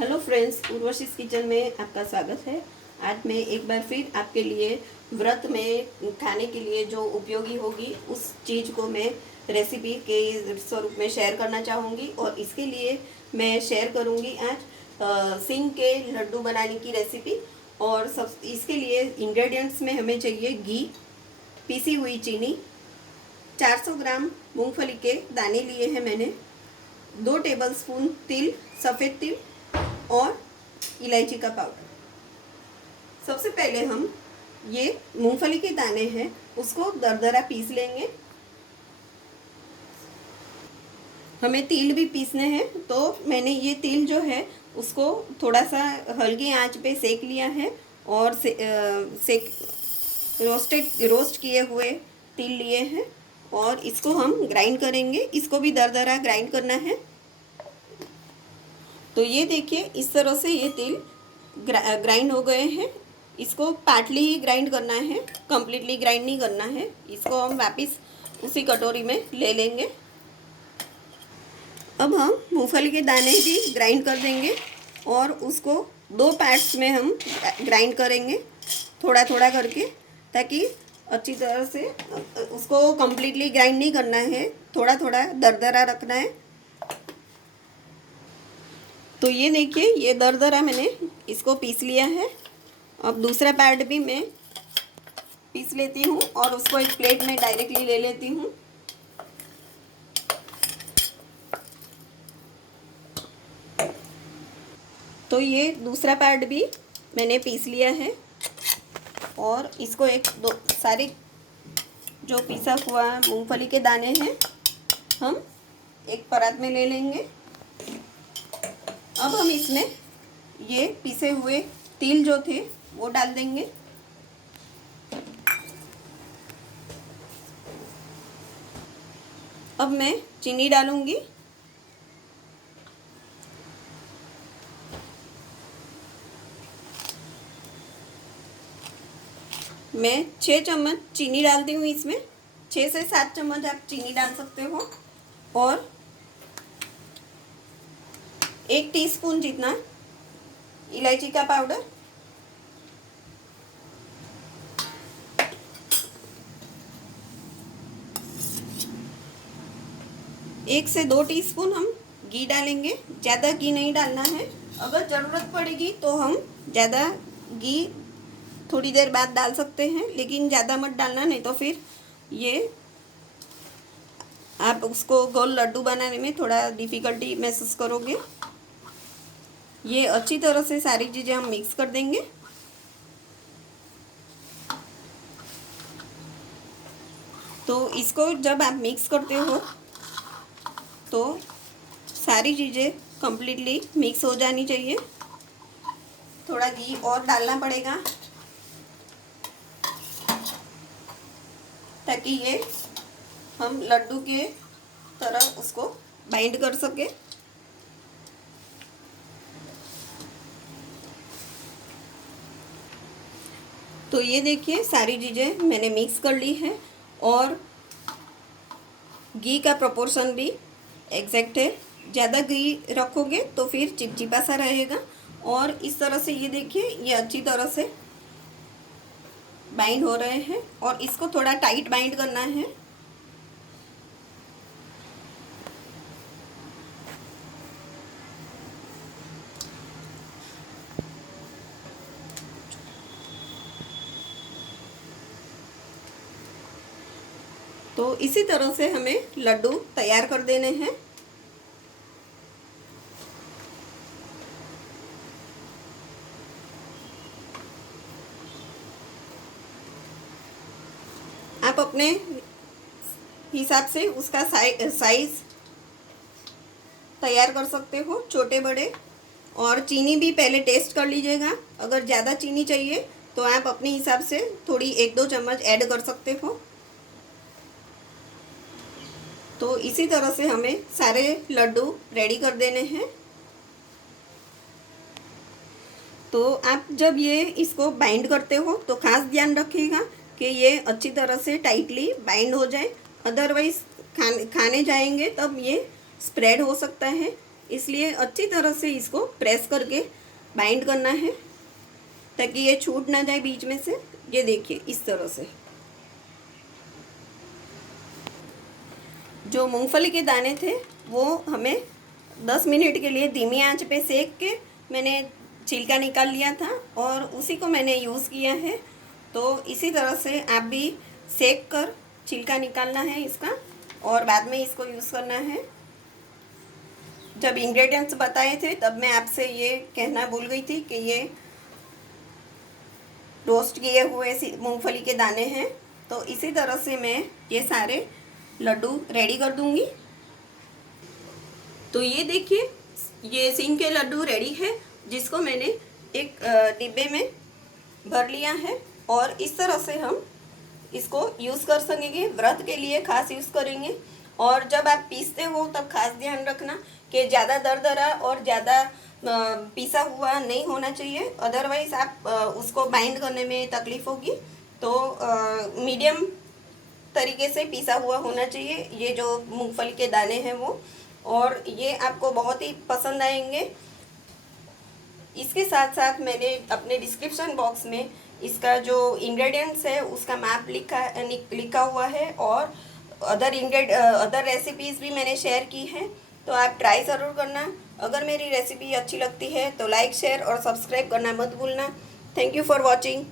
Hello friends, उर्वशीज kitchen में आपका स्वागत है। आज मैं एक बार फिर आपके लिए व्रत में खाने के लिए जो उपयोगी होगी उस चीज़ को मैं रेसिपी के स्वरूप में शेयर करना चाहूँगी। और इसके लिए मैं शेयर करूँगी आज सिंग के लड्डू बनाने की रेसिपी। और सब इसके लिए इंग्रेडिएंट्स में हमें चाहिए घी, पीसी हुई चीनी, 400 ग्राम मूंगफली के दाने लिए हैं मैंने, 2 टेबलस्पून तिल, सफ़ेद तिल और इलायची का पाउडर। सबसे पहले हम ये मूंगफली के दाने हैं उसको दरदरा पीस लेंगे। हमें तिल भी पीसने हैं, तो मैंने ये तिल जो है उसको थोड़ा सा हल्की आंच पे सेक लिया है और रोस्ट किए हुए तिल लिए हैं और इसको हम ग्राइंड करेंगे। इसको भी दरदरा ग्राइंड करना है। तो ये देखिए, इस तरह से ये तिल ग्राइंड हो गए हैं। इसको पार्टली ही ग्राइंड करना है, कम्प्लीटली ग्राइंड नहीं करना है। इसको हम वापस उसी कटोरी में ले लेंगे। अब हम मूंगफली के दाने भी ग्राइंड कर देंगे और उसको 2 पार्ट्स में हम ग्राइंड करेंगे, थोड़ा थोड़ा करके, ताकि अच्छी तरह से उसको कम्प्लीटली ग्राइंड नहीं करना है, थोड़ा थोड़ा दरदरा रखना है। तो ये देखिए, ये दरदरा मैंने इसको पीस लिया है। अब दूसरा पार्ट भी मैं पीस लेती हूँ और उसको एक प्लेट में डायरेक्टली ले लेती हूँ। तो ये दूसरा पार्ट भी मैंने पीस लिया है और इसको सारे जो पीसा हुआ मूंगफली के दाने हैं हम एक परात में ले लेंगे। अब हम इसमें ये पीसे हुए तिल जो थे वो डाल देंगे। अब मैं चीनी डालूंगी। मैं 6 चम्मच चीनी डालती हूँ इसमें। 6 से 7 चम्मच आप चीनी डाल सकते हो। और 1 टीस्पून जितना इलायची का पाउडर, 1 से 2 टीस्पून हम घी डालेंगे। ज़्यादा घी नहीं डालना है। अगर ज़रूरत पड़ेगी तो हम ज़्यादा घी थोड़ी देर बाद डाल सकते हैं, लेकिन ज़्यादा मत डालना, नहीं तो फिर ये आप उसको गोल लड्डू बनाने में थोड़ा डिफ़िकल्टी महसूस करोगे। ये अच्छी तरह से सारी चीज़ें हम मिक्स कर देंगे। तो इसको जब आप मिक्स करते हो तो सारी चीज़ें कम्प्लीटली मिक्स हो जानी चाहिए। थोड़ा घी और डालना पड़ेगा ताकि ये हम लड्डू के तरह उसको बाइंड कर सके। तो ये देखिए, सारी चीज़ें मैंने मिक्स कर ली है और घी का प्रोपोर्शन भी एग्जैक्ट है। ज़्यादा घी रखोगे तो फिर चिपचिपा सा रहेगा। और इस तरह से ये देखिए, ये अच्छी तरह से बाइंड हो रहे हैं और इसको थोड़ा टाइट बाइंड करना है। तो इसी तरह से हमें लड्डू तैयार कर देने हैं। आप अपने हिसाब से उसका साइज तैयार कर सकते हो, छोटे बड़े। और चीनी भी पहले टेस्ट कर लीजिएगा। अगर ज़्यादा चीनी चाहिए तो आप अपने हिसाब से थोड़ी 1-2 चम्मच ऐड कर सकते हो। तो इसी तरह से हमें सारे लड्डू रेडी कर देने हैं। तो आप जब ये इसको बाइंड करते हो तो खास ध्यान रखिएगा कि ये अच्छी तरह से टाइटली बाइंड हो जाए, अदरवाइज़ खाने जाएंगे तब ये स्प्रेड हो सकता है। इसलिए अच्छी तरह से इसको प्रेस करके बाइंड करना है ताकि ये छूट ना जाए बीच में से। ये देखिए इस तरह से। जो मूंगफली के दाने थे वो हमें 10 मिनट के लिए धीमी आंच पे सेक के मैंने छिलका निकाल लिया था और उसी को मैंने यूज़ किया है। तो इसी तरह से आप भी सेक कर छिलका निकालना है इसका और बाद में इसको यूज़ करना है। जब इंग्रेडिएंट्स बताए थे तब मैं आपसे ये कहना भूल गई थी कि ये रोस्ट किए हुए मूंगफली के दाने हैं। तो इसी तरह से मैं ये सारे लड्डू रेडी कर दूंगी। तो ये देखिए ये सींग के लड्डू रेडी है, जिसको मैंने एक डिब्बे में भर लिया है और इस तरह से हम इसको यूज़ कर सकेंगे। व्रत के लिए खास यूज़ करेंगे। और जब आप पीसते हो तब खास ध्यान रखना कि ज़्यादा दरदरा और ज़्यादा पिसा हुआ नहीं होना चाहिए, अदरवाइज़ आप उसको बाइंड करने में तकलीफ़ होगी। तो मीडियम तरीके से पिसा हुआ होना चाहिए ये जो मूंगफली के दाने हैं वो, और ये आपको बहुत ही पसंद आएंगे। इसके साथ साथ मैंने अपने डिस्क्रिप्शन बॉक्स में इसका जो इंग्रेडिएंट्स है उसका मैप लिखा हुआ है और अदर रेसिपीज़ भी मैंने शेयर की हैं। तो आप ट्राई ज़रूर करना। अगर मेरी रेसिपी अच्छी लगती है तो लाइक शेयर और सब्सक्राइब करना मत भूलना। Thank you for watching.